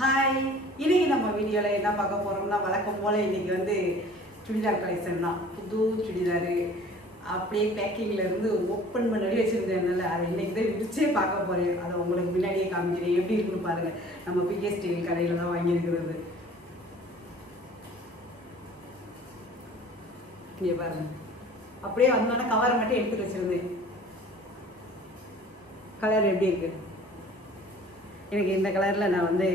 Hi, இன்னைக்கு நம்ம வீடியோவில் என்ன பார்க்க போகிறோம்னா வழக்கம் போல் இன்னைக்கு வந்து சுடிதார் கலெக்ஷன் தான். புது சுடிதாரு அப்படியே பேக்கிங்கில் இருந்து ஓப்பன் பண்ணி வச்சுருந்தேன்ல, அதை இன்னைக்கு தான் விரிச்சே பார்க்க போகிறேன். அதை உங்களுக்கு முன்னாடியே காமிக்கிறேன், எப்படி இருக்குன்னு பாருங்கள். நம்ம பிகே ஸ்டைல் கடையில் தான் வாங்கியிருக்கிறது. இங்கே பாருங்க, அப்படியே வந்தோடனே கவரை மட்டும் எடுத்துட்டு வச்சுருந்தேன். கலர் எப்படி இருக்கு? எனக்கு இந்த கலரில் நான் வந்து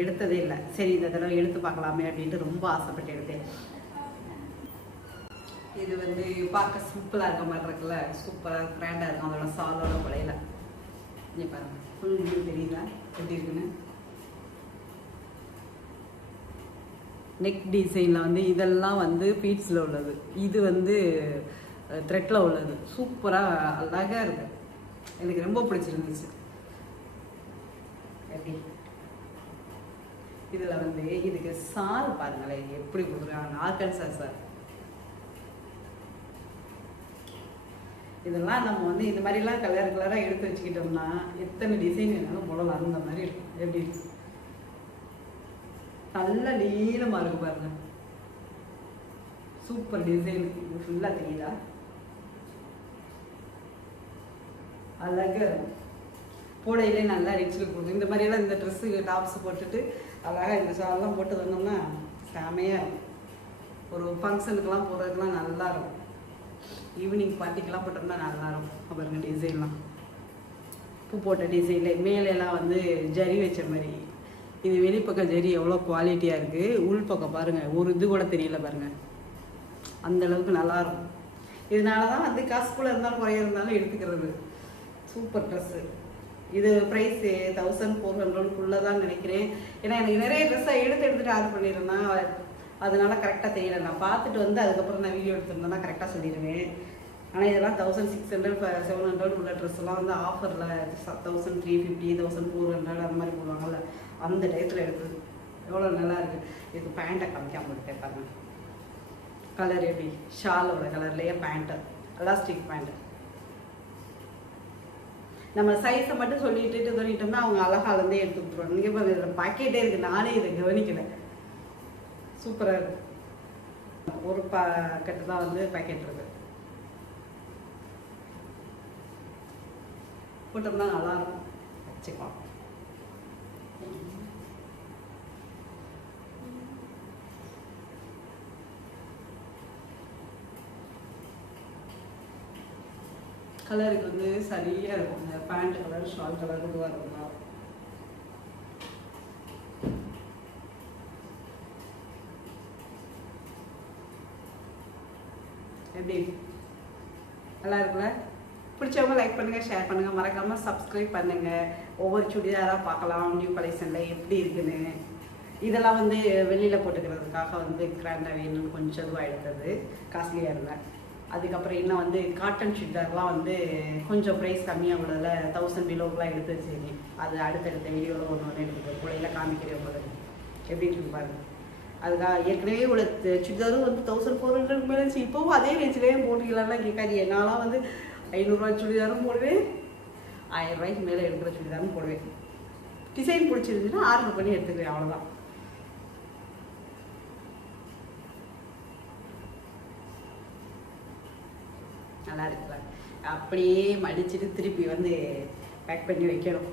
எடுத்ததே இல்லை. சரி, இந்த தடவை எடுத்து பார்க்கலாமே அப்படின்ட்டு ரொம்ப ஆசைப்பட்டு எடுத்தேன். இது வந்து பார்க்க சிம்பிளாக இருக்க மாதிரி இருக்குல்ல, சூப்பராக கிராண்டாக இருக்கும். அதோட சாலோட கொலையில் இங்கே பாருங்கள், ஃபுல் வியூ தெரியுதா எப்படி இருக்குன்னு. நெக் டிசைனில் வந்து இதெல்லாம் வந்து பீட்ஸில் உள்ளது, இது வந்து த்ரெட்டில் உள்ளது. சூப்பராக அழகாக இருக்கு, எனக்கு ரொம்ப பிடிச்சிருந்துச்சு. எப்படி இதில் வந்து இதுக்கு சால் பாருங்களேன் எப்படி கொடுக்குறாங்க, ஆர்கன்சா சார். இதெல்லாம் நம்ம வந்து இந்த மாதிரிலாம் கலர் கலராக எடுத்து வச்சுக்கிட்டோம்னா எத்தனை டிசைன் வேணாலும் போடலாம், அந்த மாதிரி இருக்கும். எப்படி இருக்கு, நல்ல நீளமாக இருக்கு பாருங்க, சூப்பர் டிசைன். இது ஃபுல்லாக தெரியுதா, அழகாக இருக்கும். போடையிலே நல்லா ரிச்சுக்கு கொடுக்கும். இந்த மாதிரியெல்லாம் இந்த ட்ரெஸ்ஸு டாப்ஸ் போட்டுட்டு அழகாக இந்த ஷாலெலாம் போட்டு வந்தோம்னா செமையாக இருக்கும். ஒரு ஃபங்க்ஷனுக்கெலாம் போகிறதுக்கெலாம் நல்லாயிருக்கும். ஈவினிங் பார்ட்டிக்கெலாம் போட்டோம்னா நல்லாயிருக்கும். பாருங்க டிசைன்லாம் பூ போட்ட டிசைனில் மேலெல்லாம் வந்து ஜரி வச்ச மாதிரி. இது வெளிப்பக்கம் ஜரி எவ்வளோ குவாலிட்டியாக இருக்குது, உள் பக்கம் பாருங்கள் ஒரு இது கூட தெரியல பாருங்கள், அந்தளவுக்கு நல்லாயிருக்கும். இதனால தான் வந்து காசு கூட இருந்தாலும் குறைய இருந்தாலும் எடுத்துக்கிறது. Super dress. இது ப்ரைஸ் 1400 தான் நினைக்கிறேன். ஏன்னா எனக்கு நிறைய ட்ரெஸ்ஸை எடுத்துகிட்டு ஆர்டர் பண்ணியிருந்தேன், அதனால கரெக்டாக தெரியல. நான் பார்த்துட்டு வந்து அதுக்கப்புறம் நான் வீடியோ எடுத்துருந்தேன்னா கரெக்டாக சொல்லிடுவேன். ஆனால் இதெல்லாம் 1600 700 உள்ள ட்ரெஸ்ஸெல்லாம் வந்து ஆஃபரில் 1350 1400 அந்த மாதிரி போடுவாங்கள்ல, அந்த டயத்தில் எடுக்குது. எவ்வளோ நல்லா இருக்குது. இதுக்கு பேண்ட்டை காமிக்காமல் இருக்கேன் பாருங்க, கலர் எப்படி ஷாலோட கலர்லேயே பேண்ட்டு, எலாஸ்டிக் பேண்ட்டு. நம்ம சைஸை மட்டும் சொல்லிட்டோம்னா அவங்க அழகாலேருந்தே எடுத்து கொடுத்துருவாங்க. இங்கே பாருங்க, இதில் பாக்கெட்டே இருக்குது, நானே இதை கவனிக்கலை. சூப்பராக இருக்குது. ஒரு பாக்கெட்டு தான் வந்து பாக்கெட் இருக்குது, போட்டோம்னா நல்லாயிருக்கும், வச்சுக்கலாம். கலருக்கு வந்து சரியாக இருக்கும். இந்த பேண்ட் கலர் ஷால் கலர் இதுவாக இருக்குங்களா. எப்படி நல்லா இருக்குல்ல? பிடிச்சவங்க லைக் பண்ணுங்கள், ஷேர் பண்ணுங்கள், மறக்காமல் சப்ஸ்கிரைப் பண்ணுங்கள். ஒவ்வொரு சுடிதாராக பார்க்கலாம் நியூ கலெக்ஷனில் எப்படி இருக்குன்னு. இதெல்லாம் வந்து வெளியில் போட்டுக்கிறதுக்காக வந்து கிராண்டாக வேணும்னு கொஞ்சம் இதுவாக எடுத்தது, காஸ்ட்லியாக இருந்தேன். அதுக்கப்புறம் இன்னும் வந்து காட்டன் சுடிதார்லாம் வந்து கொஞ்சம் ப்ரைஸ் கம்மியாக உள்ளதில் 1000 பிலோக்கெலாம் எடுத்து வச்சுருக்கேன். அது அடுத்தடுத்த வீடியோவில் ஒன்று எடுத்துக்கோ கூடையில் காமிக்கிறேன் உங்களுக்கு எப்படி இருக்கு பாருங்கள். அதுக்காக ஏற்கனவே உள்ள சுடிதாரும் வந்து 1400 மேலே இருந்துச்சு. இப்போவும் அதே ரேஞ்சிலேயே போட்டுக்கலாம்லாம் கேட்காது. என்னாலாம் வந்து 500 சுடிதாரும் போடுவேன், 1000 ரூபாய்க்கு மேலே எடுக்கிற சுடிதாரும் போடுவேன். டிசைன் பிடிச்சிருந்துச்சுன்னா ஆர்டர் பண்ணி எடுத்துக்குவேன், அவ்வளோதான். நல்லா இருக்குல்ல? அப்படியே மடிச்சுட்டு திருப்பி வந்து பேக் பண்ணி வைக்கணும்.